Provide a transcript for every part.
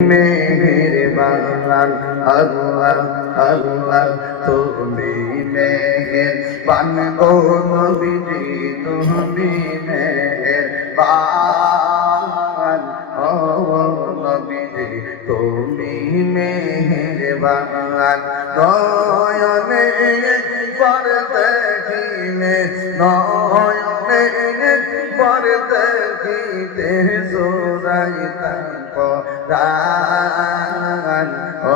মেহেরবান আল্লাহ আল্লাহ তুমি মেহেরবান গো নবীজি তুমি মেহেরবান ও নবীজি তুমি মেহেরবান নয়নে একবার দেখিলে নয়নে একবার দেখিতে জোড়াইতাম পরাণ ও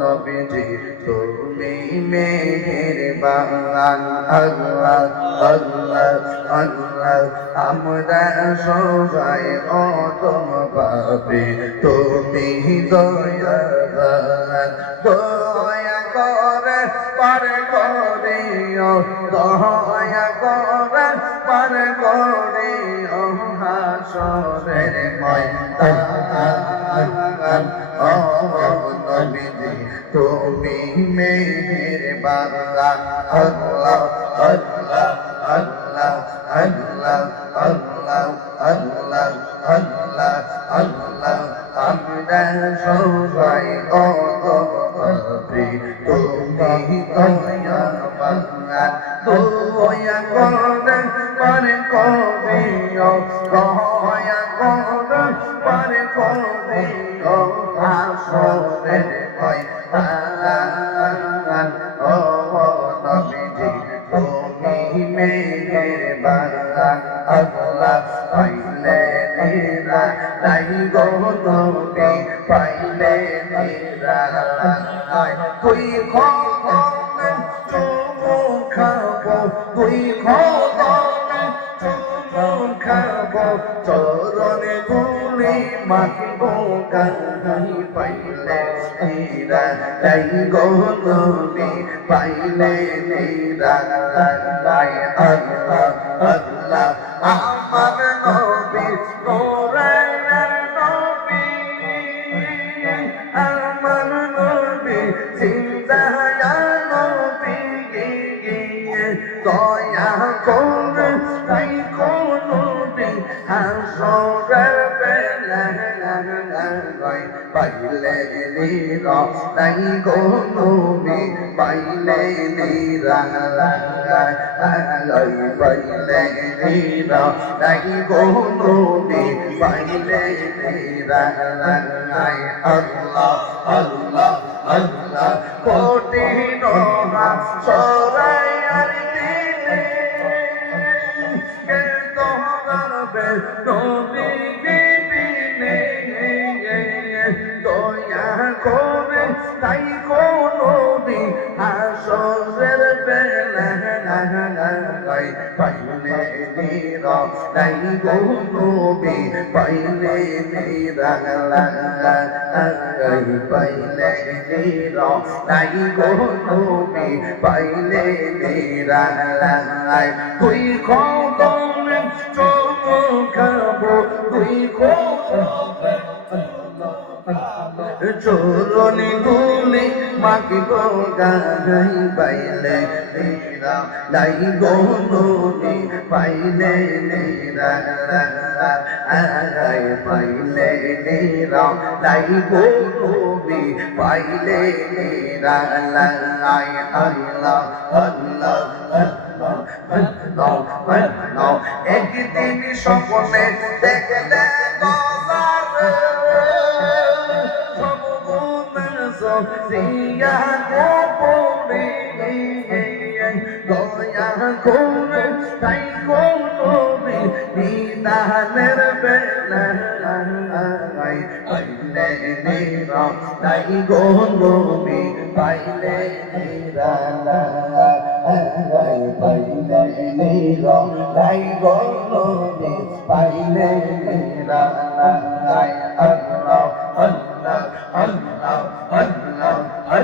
নবীজি তুমি মেহেরবান আল্লাহ আল্লাহ আল্লাহ আমরা সবাই অতম পাপী তুমি দয়াবান দয়া করে পার করিও দয়া করে পার করিও হাসরের ময়দান ও নবীজি তুমি মেহেরবান আল্লাহ আল্লাহ আল্লাহ আল্লাহ আল্লাহ আল্লাহ আল্লাহ আল্লাহ আমরা সবাই অতী তুমি দয়াবান দয়া করে পার করিও দয়া করে পার করিও হাসরের ময়দান ও নবীজি তুমি মেহেরবান আল্লাহ পাইলে নিরা নাই গো নবী পাইলে নিরা নাই তুই খোদা চুমু খাবো তুই খোদা চুমু খাবো চরণে ধুলি মাখবো গাই পাইলে নিরা নাই গো নবী পাইলে নিরা নাই আল্লাহ আল্লাহ আমার নবী কোরআনের নবী আমার নবী জিন্দা নবী দয়া করে তাই কোন নবী হাসরের বেলায় পাইলে নিরা নাই গো নবী পাইলে নিরা পাইলে নিরা নাই গো নবী পাইলে নিরা আল্লাহ আল্লাহ আল্লাহ কোটি নোহা সরাই আর দিলে কে তোহাবে নবী বিনে দয়া করে তাই গো নবী হাসরের বেলায় পাইলে নিরা নাই গো নবী পাইলে নিরা পাইলে নিরা নাই গো নবী পাইলে নিরা তুই খোদা চুমু খাবো তুই খোদা চরণে ধুলি মাখবো গাই পাইলে নিরা নাই গো নবী পাইলে নিরা পাইলে নিরা নাই গো নবী পাইলে নিরা আল্লাহ আল্লাহ আল্লাহ একদিন স্বপ্নে দেখলে সিয়া গোপনে দয়া করে তাই গো নবী নিদানের বেলায় পাইলে নিরা তাই গো নবী পাইলে নিরা পাইলে নিরা তাই গো নবী পাইলে নিরা আল্লাহ আল্লাহ আল্লাহ আল্লাহ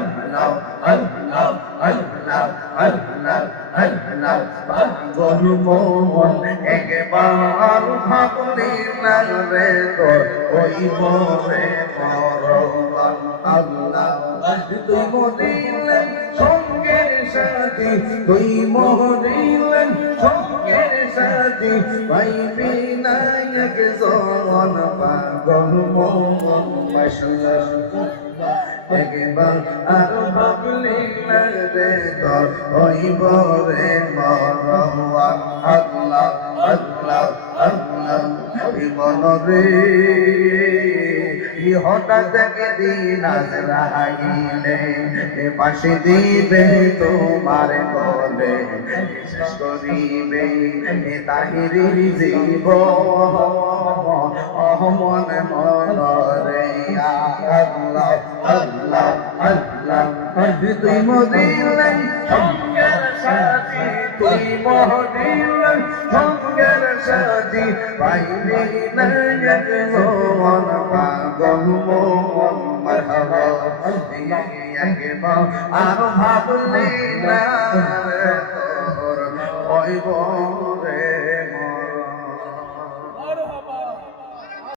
আল্লাহ আল্লাহ আল্লাহ আল্লাহ আল্লাহ পাগল মন একবার ভাবলি না রে তোর ওই মরে মরণ আল্লাহ তুই মরিলে সঙ্গের সাথী তুই মরিলে সঙ্গের সাথী সাথী পাইবি না একজন পাগল মন মাশাআল্লাহ একবার আর ভাবলি না রে তোর হইব রে মরওয়ান আল্লাহ আল্লাহ আল্লাহ জীবন রে হঠাৎ একদিন আজরাইলে পাশে দিবে তোমার গলে শেষ করিবে তাহিরির জীব মন মন রে আল্লাহ আল্লাহ আল্লাহ তুই মদিলাই সঙ্গের সাথী তুই মদিলাই সঙ্গের সাথী পাইলে না একজন পাগল মন মারহাবা একবার আর ভাবলি না তোর হইব